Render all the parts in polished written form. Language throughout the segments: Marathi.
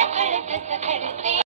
नकळतच घडते.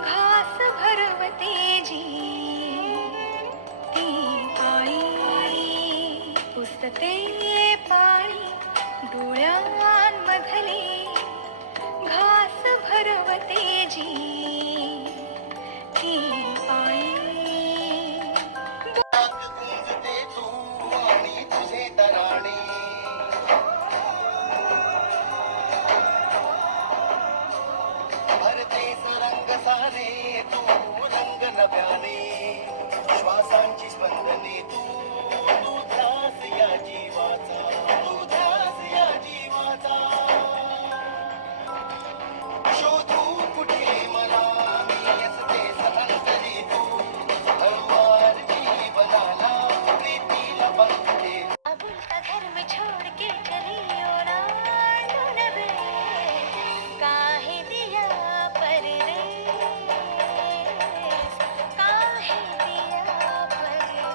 घास भरवते जी ती पाळी पुसते पाणी डोळ्यांमधले घास भरवते जी ती पाळी. गुंजते तू आणि तुझे तराणे भरतेस रंग सारे तू रंग नव्याने श्वासांची स्पंदने तू तू ध्यास या जीवाचा तू ध्यास या जीवाचा शोधू कुठे मला मी असते सहंतरी तू हळुवार जीवनाला प्रीतीला बंधते. अबुल का घर में छोड़ के चली और आंदोलन रे काहे दिया परदेस काहे दिया परदेस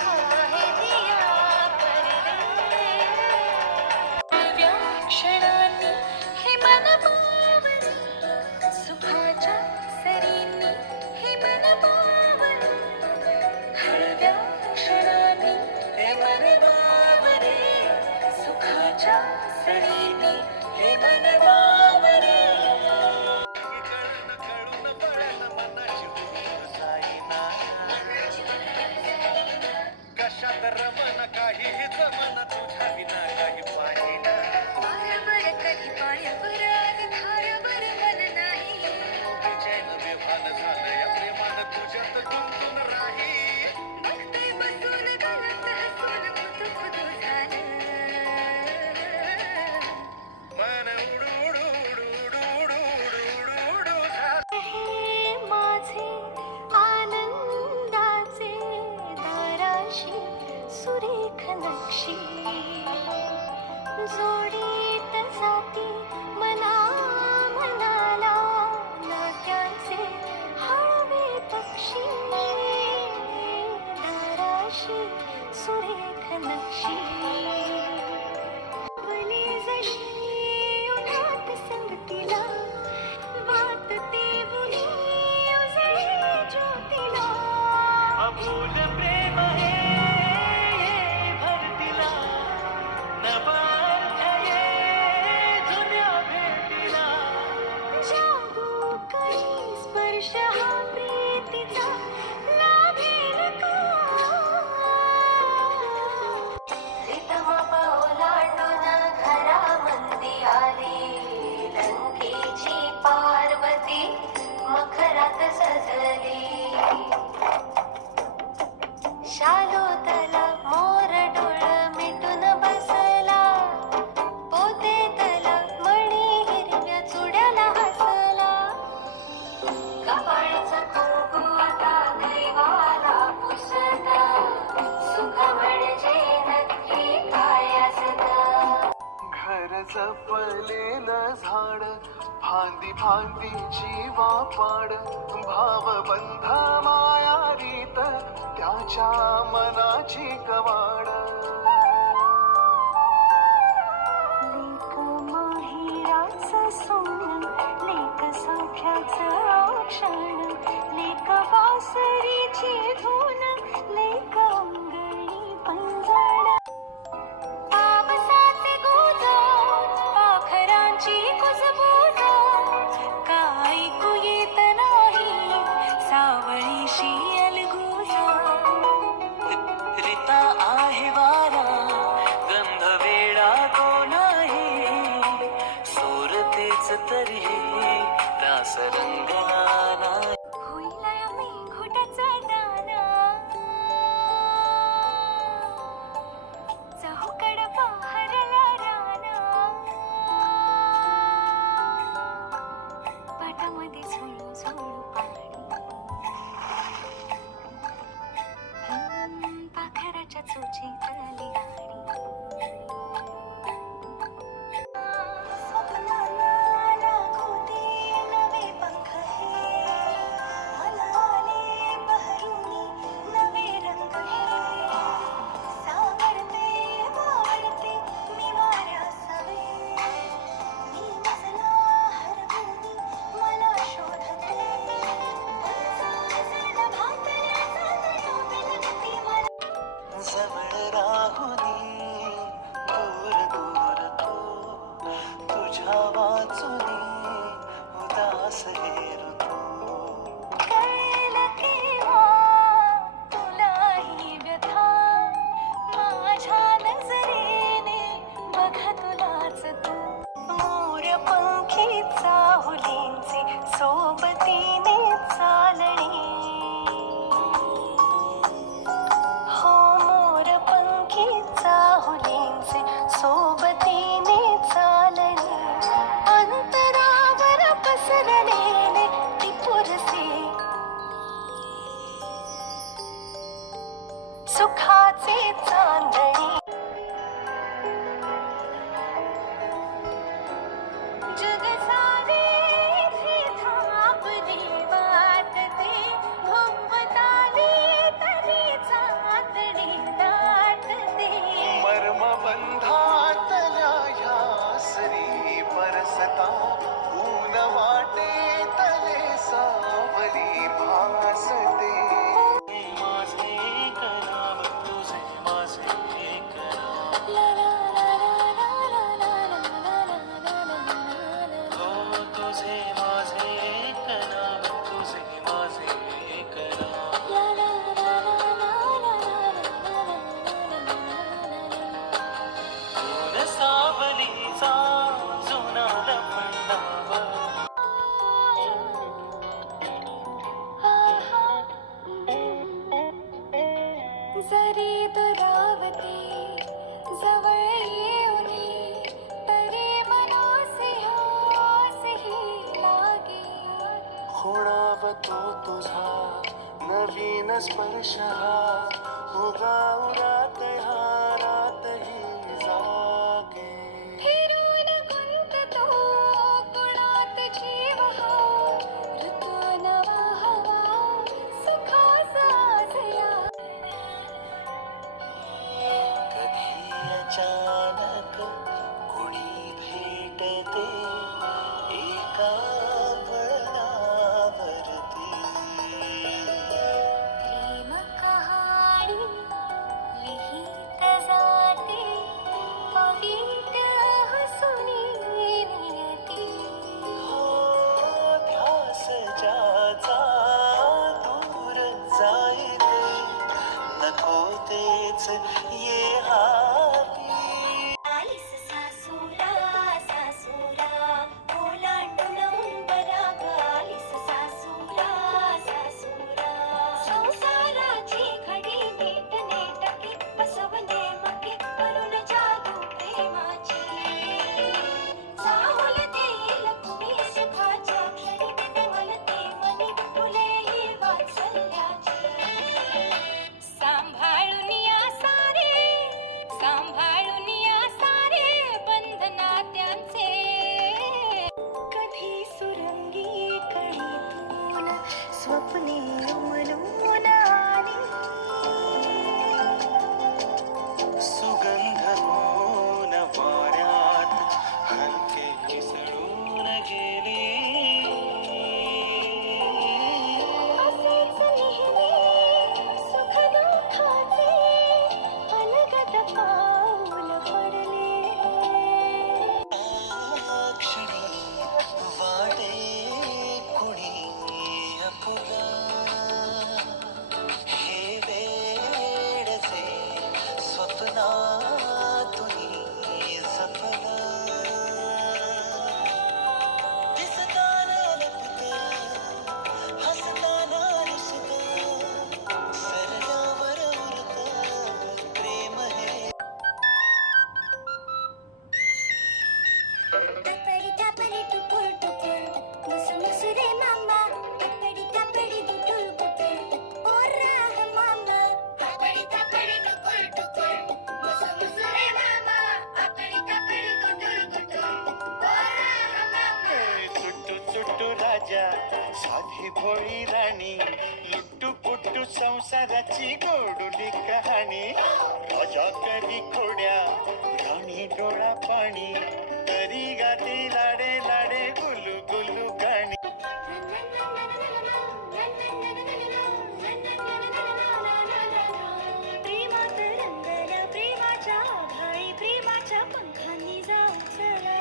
काहे दिया परदेस. नव्या क्षणांनी हे मन पावनी सुखाच्या सरींनी हे मन पावनी हळव्या क्षणांनी हे मन वावरे सुखाच्या सरींनी हे मन वावरे. कळण कळून पळण मनाची उंच जाईना कशात रमन काही जमन तुझ्या विना काही पाहिना पायावर कधी पायावर आज धारावर मन नाही बेचैन बेभान झालं या प्रेमान तुझ्यात गुंतून राही बघते बसून गलत हसून खुदू खुदू झालं मन उडू उडू उडू उडू उडू उडू उडू झालं. हे माझे आनंदाचे दाराशी सुरेख नक्षी जोडीत जाती मना मनाला नात्याचे हळवे पक्षी दाराशी सुरेख नक्षी वली जशी उन्हात संगतीला वाटते उनी उजळे ज्योतीला. अबोल प्रेम हे भरतीला नवार्थ ये जुन्या भेटीला जादू काही स्पर्श हा प्रीतीचा लाभेल का. रितमाप ओलांडून घरामंदी आली लंकेची पार्वती मखरात सजली शालोतला मोर डोळ मिटून बसला पोतेतला मणी हिरव्या चुड्याला हसला कपाळाचा कुंकू आता दैवाला पुसता सुख म्हणजे नक्की काय असतं. घर जपलेलं झाड फांदी फांदी जीवा पाड भावबंध माया रीत त्याच्या मनाची कवाड सोन लेक सौख्याचं क्षण लेक वासरीची धून लेक अंगणी पंजण पावसाचे गुज पाखरांची कुजबूज का ऐकू येत नाही सावळीशी अलगूज रिता आहे वारा गंध वेडा तो नाही सोरतेच तरी रास रंगला नाही होईल मी घोटाचा दाना चहूकड पहरला राना पाटामध्ये झुळू झुळू पाणी पाखराच्या चोचीत आली स्वप्नाला लागू दे नवे पंख हे मला आले बहरुनी नवे रंग हे सावरते वावरते मी वाऱ्यासवे मी मजला हरवूनी मला शोधते जण भातल्या चांदण्या बिलगती मला जवळ राहुनी दूर दूर तो तुझ्या वाचुनी उदास हे ऋतू कळेल केव्हा तुलाही व्यथा माझ्या नजरेने बघ तुलाच तू मोर पंखी चाहुलींचे सोबतीने चालणे हो मोर पंखी चाहुलींचे सोबतीने चालणे अंतरावर पसरलेले ती पुरसे सुखाचे चांदणी जग सारे इथे थांबले वाटते भोवताली तरी चांदणी दाटते मर्म बंधातल्या ह्या सरी परसता ऊन वाटे तले सावली भासते माझे एक नाव तुझे माझे एक नाव ला ला ला ला ला ला ला ला ला ला ला हो तुझे माझे एक नाव तुझे माझे एक नाव ला ला ला ला ला ऊन सावलीचा जुना लपंडावा जरी दुरावते जवळ येऊनी तरी मनासे हासही लागे खुणावतो तुझा नवीन स्पर्श हा उगा उरात ह्या रातही जागे फिरून गुंततो कुणात जीव हा ऋतू नवा हवा सुखाचा आजया कधी अचानक कुणी भेटते एका वळणावरती प्रेम कहाणी लिहित जाते पवित हसुनी नियती हो ध्यास ज्याचा दूर जायते नको तेच ये हाती आलीस सासुरा सासुरा ओलांडून उंबरा आलीस सासुरा सासुरा संसाराची घडी नीट नेटकी बसवले मकी करून जादू प्रेमाची चाहुल देईल कुणी सुखाच्या क्षणी नवलते मनी फुलेही वात्सल्याची सांभाळून या सारे बंधना त्यांचे कधी सुरंगी कळीतून स्वप्ने उमलून आली सुगंध होऊन वाऱ्यात हलके मिसळून भोळी राणी लुट्टू पुट्टू संसाराची गोडुली कहाणी राजा करी खोड्या राणी डोळा पाणी तरी गाती लाडे लाडे गुलू गुलू गाणी प्रेमात रंगलं प्रेमाच्या आभाळी प्रेमाच्या पंखांनी जाऊ चला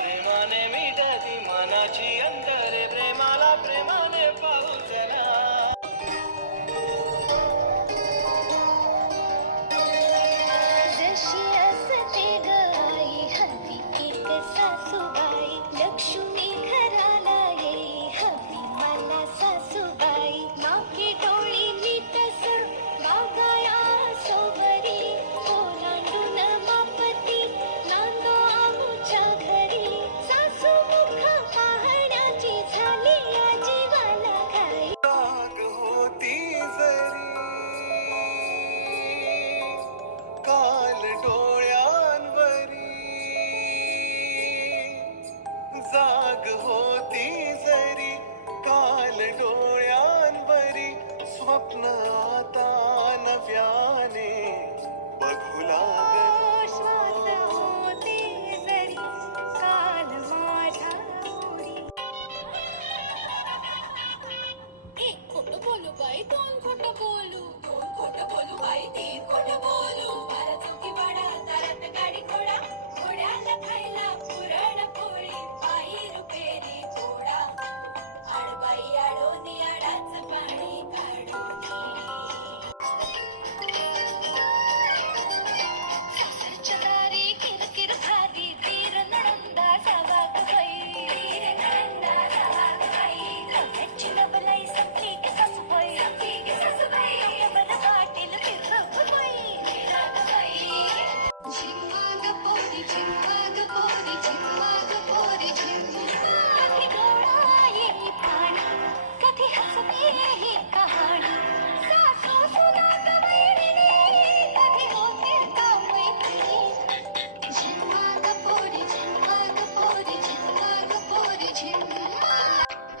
प्रेमाने मिटती मनाची अंतरे प्रेमाला प्रेमाने पाहू चला जशी असते गाई हवी एक सासूबाई लक्ष्मी घराला येई हवी मला सासूबाई मागे डोळी नीट सर बागाया सोबरी ओलांडून मापती नांदो आमच्या घरी सासू मुख पाहण्याची झाली या जीवाला घाई जाग होती जरी काल डोळ्यांवरी जाग होती जरी काल डोळ्यांवरी स्वप्न आता नव्याने बघू लागलो श्वास होते जरी काल माझ्या उरी खोटं बोलू बाई दोन खोटं बोलू बाई तीन खोटं बोलू बारा चौकी वाडा दारात गाडी घोडा घोड्याला खायला पुरण पोळी पायी रुपेरी घोडा आडबाई आडोनी आडाचं पाणी काढून सासरच्या दारी किरकिर झाली दीर नणंदा जावा ग बाई नवऱ्याची नवलाई संपली की सासूबाई नवऱ्यावर वाटेल फिरव बाई झिम्मा ग पोरी कधी डोळा येई पाणी कधी हसते ही कहाणी सासू सुना ग वैरिणी कधी होते का मैत्री झिम्मा ग पोरी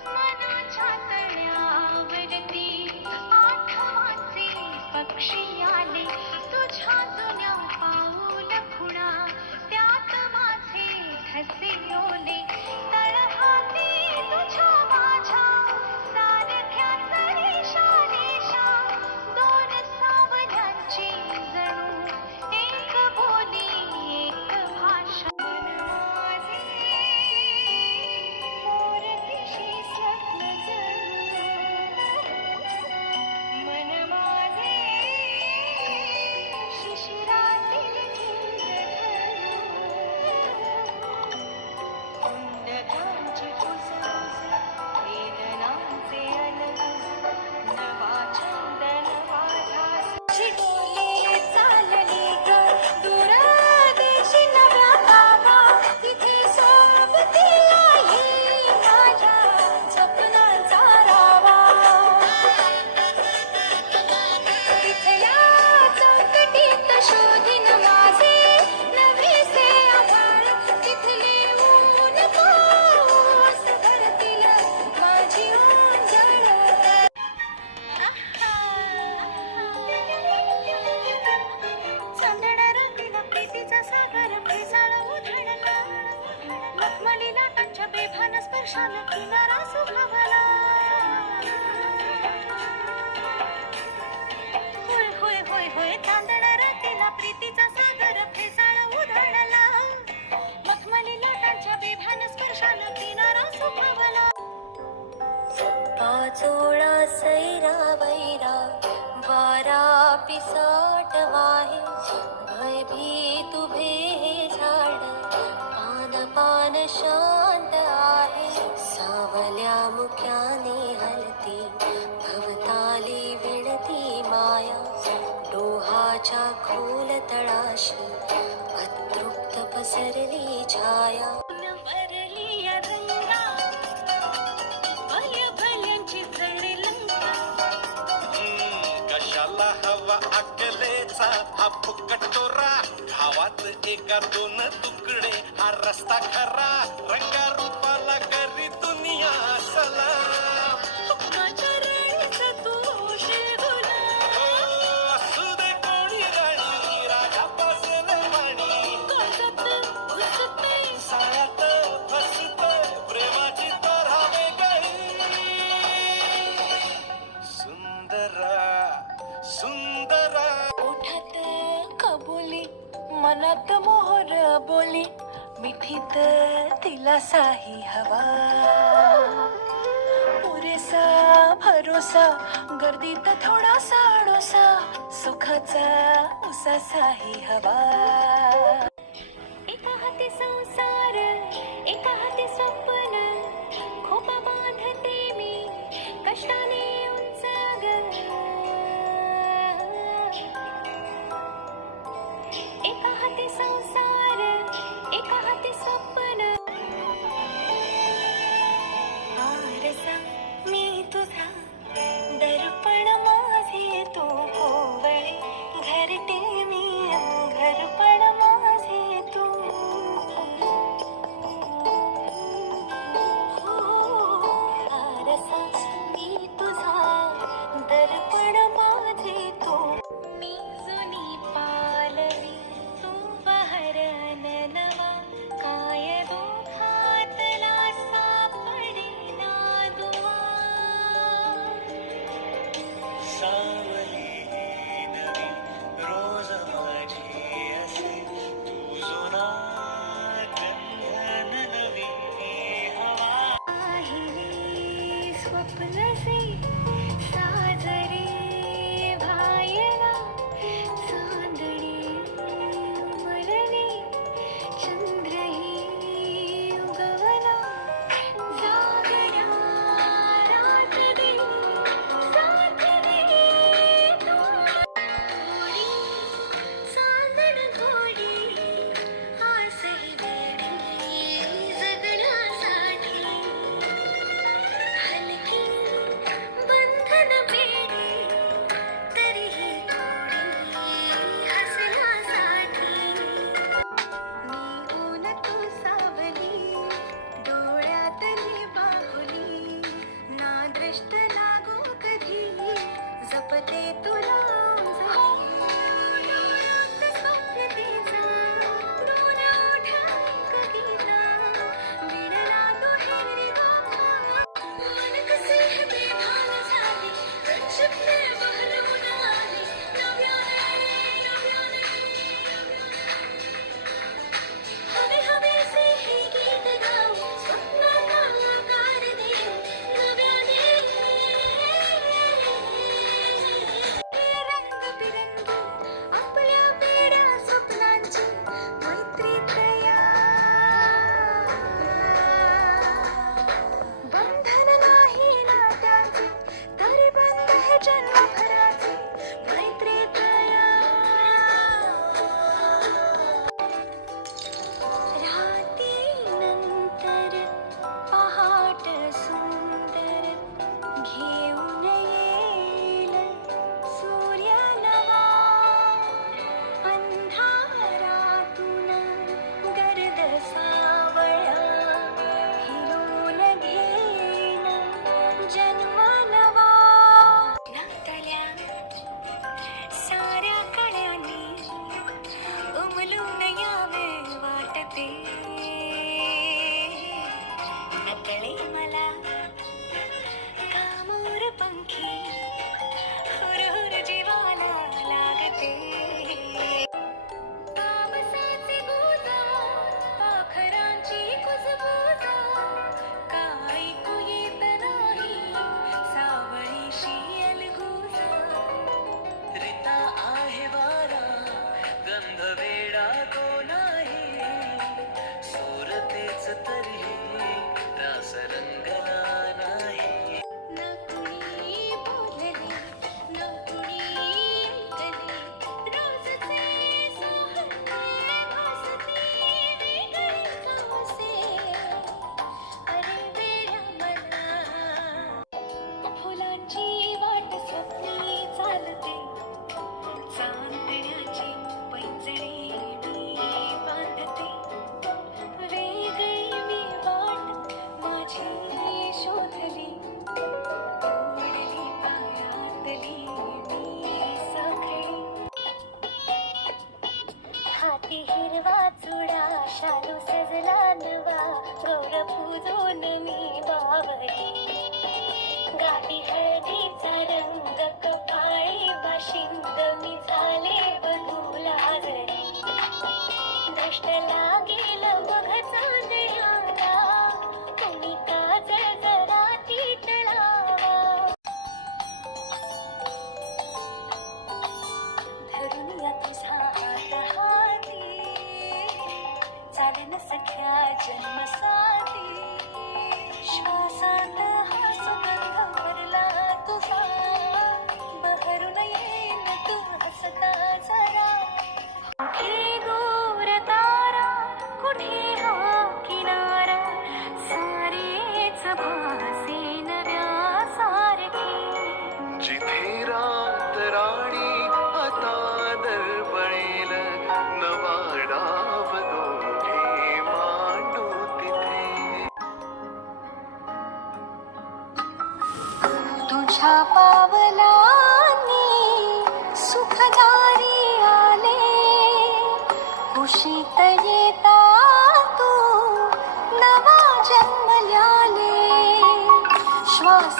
मनाच्या तळ्यावरती आठवाचे पक्षी आले तुझ्या जुन्या पाऊल खुणा त्यात माझे ठसे ओले तळहाती तुझ्या माझ्या सारख्याच रेषा दोन सावल्यांची जणू एक बोली एक भाषा माझे मोरपिशी स्वप्न मन माझे शिशिरातील कुंडकांची कुसकुस वेदनांचे अलगुज नवा छंद नवा ध्यास डोले चालले ग दूर देशी नव्या गावा तिथे सोबती आई माझ्या स्वप्नांचा रावा तिथल्या चौकटीत शोधीन माझे नवेसे आभाळ तिथले ऊन पाऊस भरतील माझी ओंजळ चांदण्या रंगीला प्रीतीचा सागर फेसाळ उधळला मखमली लाटांच्या बेभान स्पर्शानं किनारा सुखावला होय चांदण्या रंगीला प्रीतीचा सागर फेसाळ उधळला मखमली लाटांच्या बेभान स्पर्शानं किनारा सुखावला पाचोळा सैरा वैरा वारा पिसाट वाहे भयभीत उभे हे झाड पान पान शांत आहे सावल्या मुख्याने हलती भवताली विणती माया डोहाच्या खोल तळाशी अतृप्त पसरली छाया भरली रंगा भल्यांची जळली लंका कशाला हवा अकलेचा हा फुकटोरा गावात एका दोन तुकडे हा रस्ता खरा रंगा रूपाला करी दुनिया सलाम कानात मोहर बोली, मिठीत तिला साही हवा. पुरेसा भरोसा, गर्दीत थोडासा डोसा, सुखाचा उसासाही हवा. एका हाती संसार, एका हाती स्वप्न, खोपा बांधते मी कष्टाने उंच ग. एका हाती संसार, एका हाती स्वप्न. आरसा मी तुझा, दर्पण माझे तू होवळे, घरटे मी घरपण माझे तू. आरसा मी तुझा, दर्पण माझे तू. मी जुनी पालवी, तू बहरन नवा, काय दोघातला सापडेना दुवा. सावली ही नवी रोज माझी असे, तू जुना गंधन नवी हवा. पाहिली स्वप्नसे साजरे भायला, चांदणे उमलले, चंद्रही उगवला. जागरा रात दे, साथ दे तू. घोडी, चांदण घोडी, आसही वेडी जगण्यासाठी. हलकी बंधन बेडी, तरीही थोडी हसण्यासाठी. मी ऊन तू सावली, डोळ्यातली बाहुली, ना दृष्ट लागो कधी, जपते तुला डोळ्यात स्वप्नतेचा, दोन ओठांक गीता, विणला दुहेरी गाथा. मन कसे बेभान झाले, रंजकले बहरवून आले, नव्याने हवे हवेसे हे गीत गाऊ, स्वप्नाला आकार देऊ, नव्याने. रंगबिरंगी आपल्या बेड्या स्वप्नांची मैत्री तयार. बंधन नाही नात्यांचे, तरी बंध हे जन्मभराचे, मैत्री तयार. राती नंतर पहाट सुंदर, घेऊन येईल सूर्य नवा. अंधारातून गर्द सावळा, हिरून घेईन जन्म नवा. नातल्या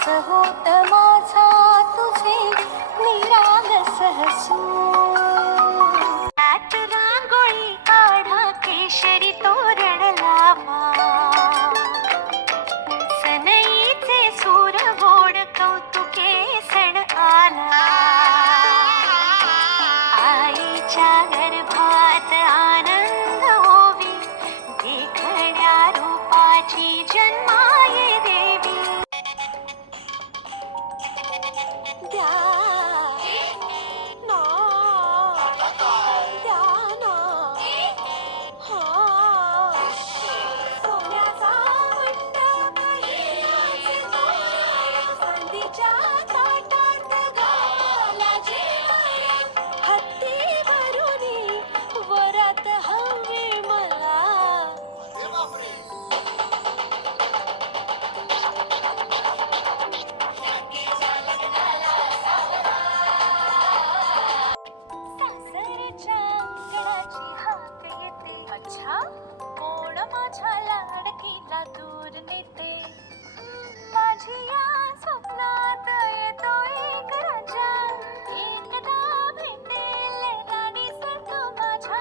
श्वास होत माझा तुझे निरागस हसू त्यात रांगोळी काढा केशरी तोरण लावा सनईचे सूर गोड कौतुके सण आला आईच्या गर्भात आनंद होवी देखण्या रूपाची जन्माये देवी द्या ना द्या ना हा सोन्याचा मंडप संधीच्या ताटात गाला जेवण हत्ती भरुनी वरात हवे मला सासरच्या अंगणाची हाक येते अच्छा कोण माझ्या लाडकीला दूर नेते माझी या स्वप्नात येतो एक राजा एकदा भेटेल राणी सारखं माझ्या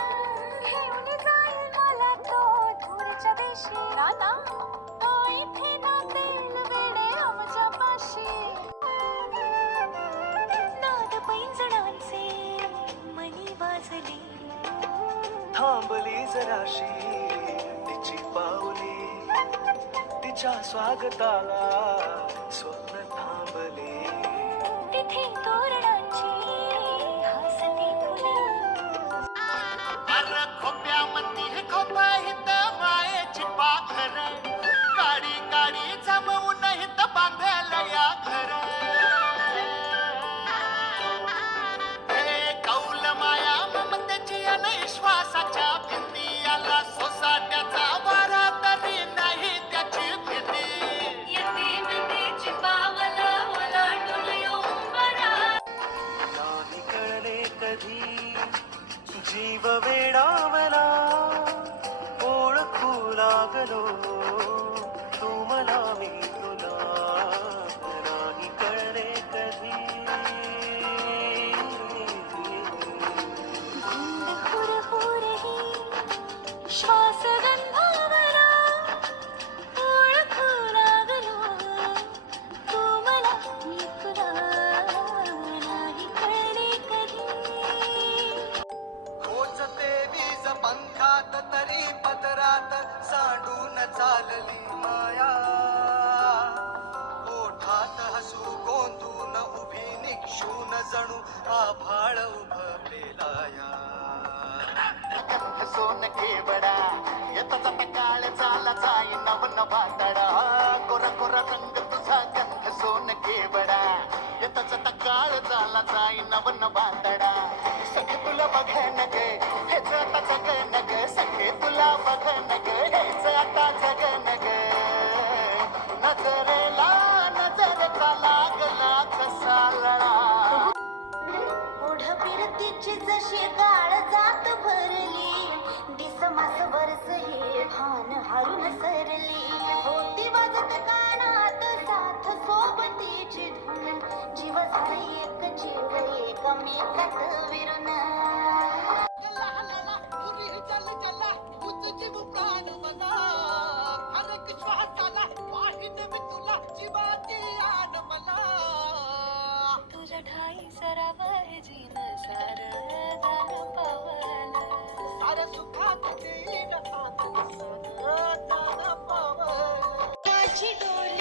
घेऊन जाईल मला तो दूरच्या देशी नाना तो इथे नांदेल वेडे आमच्या पाशी नाद पैंजणांचे मनी वाजली थांबली जराशी तिची पावली तिच्या स्वागताला स्वप्न थांबले तिथे तोरणांची हसती फुले अरे खोप्यामध्ये खोपाहित मायेची पाखर काडी काडी जमवून हित बांधल या घर हे कौल माया ममतेची आणि विश्वासाच्या भिंती आला सोसाट्याचा वारा तरी नाही त्याची भीती यतीमतेची पावलं ओलांडून येऊन बरा नाही कळले कधी जीव वेडावला ओळखू लागलो तू मला मी तुला नाही कळले कधी हुर हुर ही श्वास गंधावरा ओळखू लागलो तू मला मी तुला नाही कळले कधी खोचते वीज पंखात तरी पदरात सांडून चालली माया ओठात हसू गोंधून उभी निक्षून जणू आभाळ उभलेलाया सोन केवडा येताचा काळ चाला जाई नव नवा तडा कोरा कोरा रंग तुझा गंध सोन केवडा येताचा काळ चाला जाई नव नवा तडा सखे तुला बघन ग हेच आता जगन ग सखे तुला बघन ग हेच आता जगन ग नजरेला नजरचा लागला कसा लळा ओढ फिरतीची जशी काळ जात भरली दिसमास वर्ष हे भान हारून सरली होती वाजत कानात साथ सोबतीची धून जीव झाले एक जीव एकमेकात विरून तुझ्या ठाई सरावर जीन सार दान पावलं माझी डोर